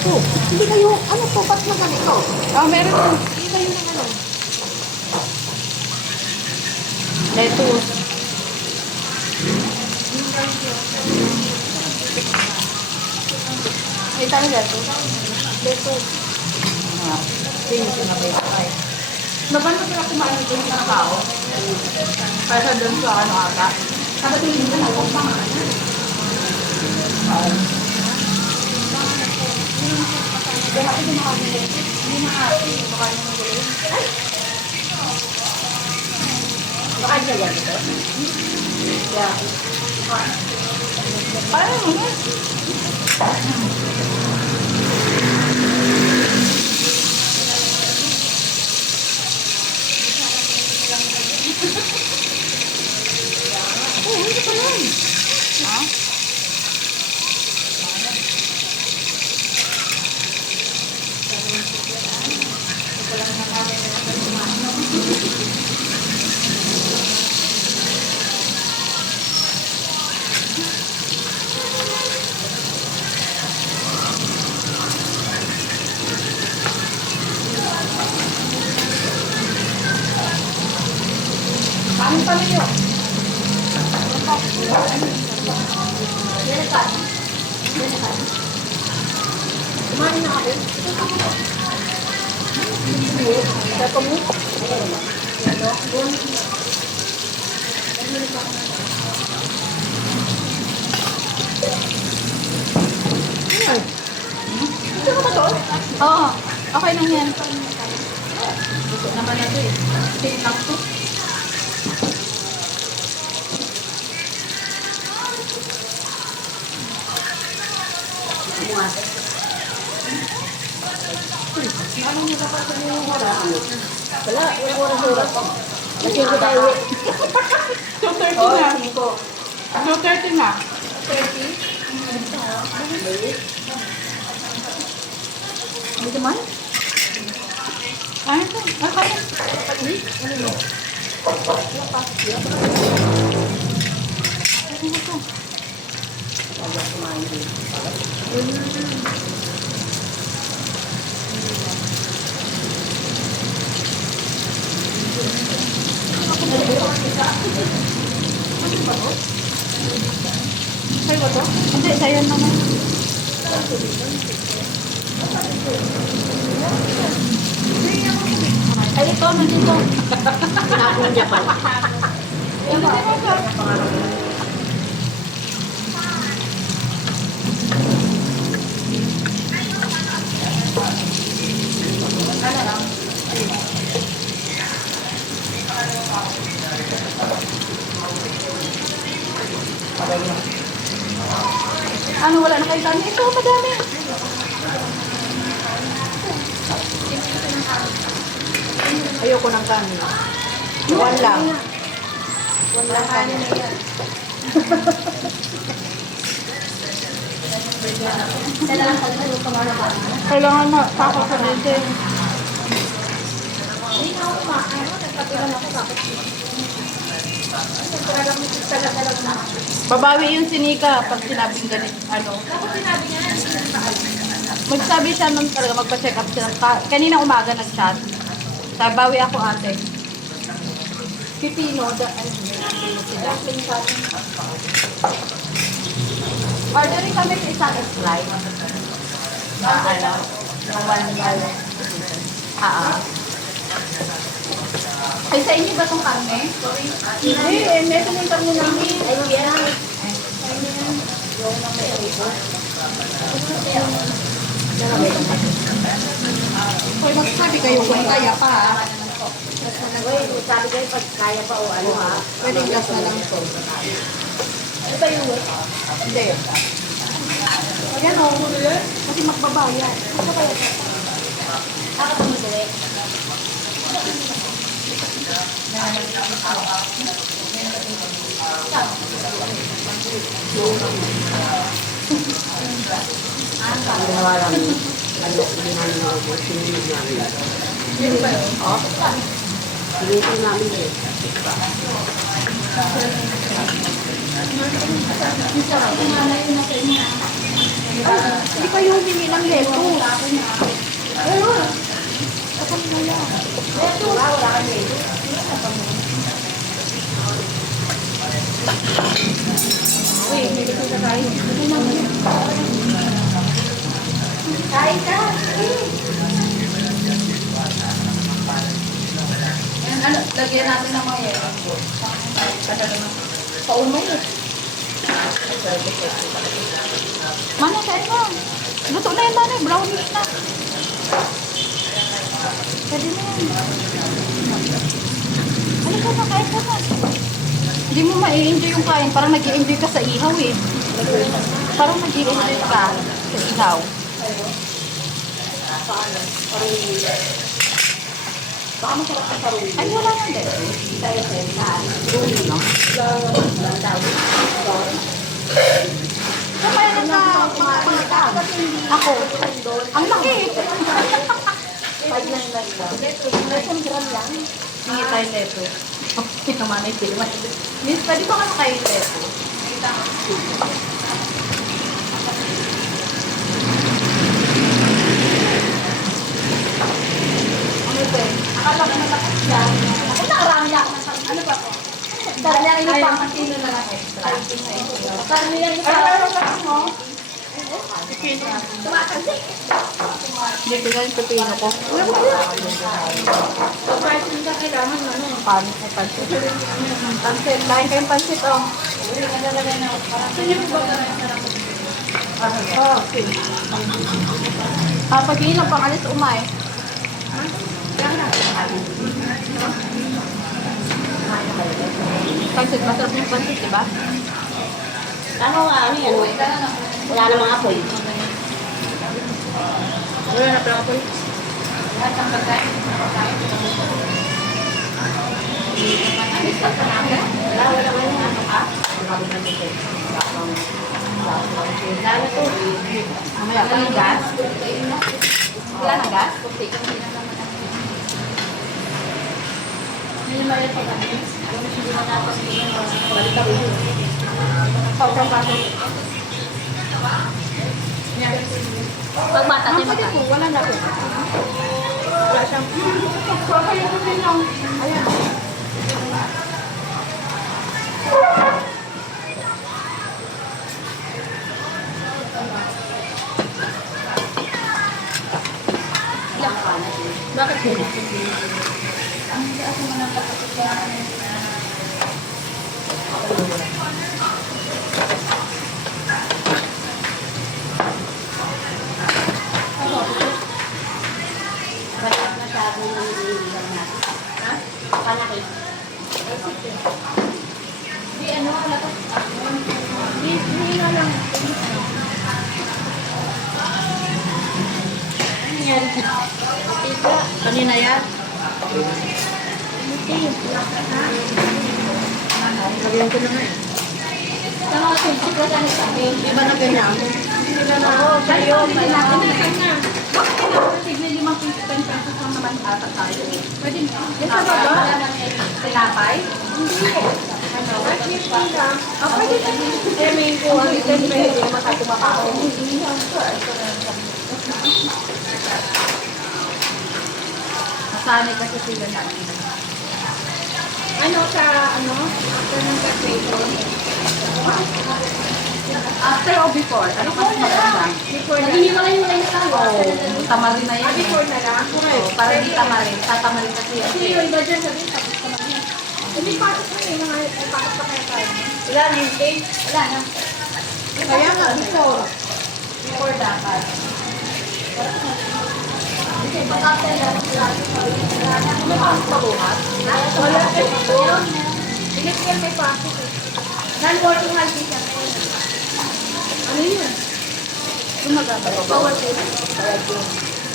Oh, hindi kayo, ano to, ba't na ganito? Oh, meron din. Hindi kayo ng ano. Lettuce. May tayo lettuce. Lettuce. Ah, hindi na may patay. Naban mo sila kumain doon sa tao? Kaya doon sa ano ata. Sabi hindi na ako pangalan. Kaya kasi kumakabili. Hindi na ate, baka yung magulo. Ay! Baka siya yan ito? Yeah. Parang mo na. Oh, hindi pa lang. Ha? Kanin pa ninyo. Kumain na kayo? Dato mo? Ito ka ba to? Oo. Okay lang yan. Gusto naman na ito eh. Tingin lang ito. Ano mo dapat sa mga wala? Wala, yung oras-oras. Kasi ko tayo. 2:30 Oh, na. 5. 2:30 na. 30? Hindi naman? Ano ito? Ah, kaya. Ano yun? Ano ito? Sa'yo ba ito? Hindi, sa'yo naman. Ay, ito, nandito. Pinakong niya pa. Ano ba ito? Ano lang? Ano, wala na kayo kami? Ito, madami. Ayoko ng kanin. One lang. Wala kanin na yan. Isa na lang pagkalo ka marapaan. Kailangan na pako sa dente. Hindi na ako kumakain. Nagkapilan ako tapos. Talaga na. Babawi yung sinika pag sinabing ganit. Ano? Tapos sinabi niya, Magsabi siya nung talaga magpa-check up siya. Kanina umaga nag-chat. Sabi, bawi ako ate. Pipino, ano sila. Ordering kami sa isang slide. Na ano? Na $1. Ay, sa inyo ba itong karne? hindi, meron na yung karne namin. Ay, yan. Hoy, magsabi kayo kung kaya pa. Uy, sabi kayo pag kaya pa o ano ha. Pwede glass na lang ito. Ano ba yung wait? Hindi. Ayan o. Kasi magbabayad. Ako pa madali. Ang ginawa namin, ano, hindi namin naubos, sinunod namin. Oo. Sinunod namin eh. Hindi kayo humingi ng lettuce. Ayun. Kapag na yan. Wala kang medyo. Uy, may gusto na tayo. Kain ka. Yan, ano, lagyan natin ng mga yelo. Paumay eh. Mana, kain mo. Luto na yan, Mana. Brownish na. Pwede na yan. Ano ka na, kain ka na. Hindi mo ma-enjoy yung kain. Parang nag-i-enjoy ka sa ihaw eh. Parang nag-i-enjoy ka sa ihaw. Baka masarap ang paruwi. Ay, wala nang din. Tayo sa saan. Brownie lang. Kaya nagka-pangatang. Ako. Ang laki. 599 gram lang. Hingi tayo neto. Okay naman ay sila. Miss, pwede ba kayo kayo neto? Ano ba? Akala ko malakas siya. Ako nakarami na ako ng ano ba ko? Dahil yan yung pang-matino na lang extra. Paano yan yung parang mo? Tumakansi. Dito lang yung pepino ko. Pagkasin ka kailangan ano. Paano may pansit? Pansit. Lain kayong pansit, oh. Oh, okay. Pagkain lang pang alis umay. Pansit, masarap yung pansit, diba? Ano nga, ano yan? Wala namang apoy. Wala na pala ako. Wala nga yung ano ka? Lalo to. Mamaya, wala ng gas? Wala ng gas? Minimalit pa kami. Alam mo, hindi na tapos balik kami. Pautang kaso. Pag bata tayo Pwede po, wala na po. Wala siyang... Kaya ko din lang. Ayan. Bakit po? masyado nang nililang natin. Ha? Panakit. Di ano, wala to. Hindi na lang. Ano yan? Ika. Kanina yan. Lagyan ko na nga eh. Tama ko, sisip ko lang sabi. Iba na ganyan. Hindi na na. Kayo, may Bakit natin. na? Bakit kailangan sige 5 pesos lang naman ata tayo? Pwede na. Yes, sa baba? Tinapay? Ano? At least lang. Ah, pwede na. Eh, may ko. Ang itin pwede. Masako makao. Masanay kasi sila natin. Ano sa ano? After ng graduation. After or before? Ano kasi maganda? Before na. Naghihiwalay-walay sa ako. Tamarin na yan. Before na lang. Oo, para di tamarin. Tatamarin kasi yan. Kasi yung iba dyan sabihin, tapos ka mag yan. Hindi pasok na eh. Mga pasok pa kaya tayo. Wala na yung tape. Wala na. Kaya nga, before. Before dapat. Pag after yan, May pasok sa buhat? Wala ka dito. Binigyan may pasok eh. Non-working holiday siya. Ano yun? Gumagaba. Bawal din.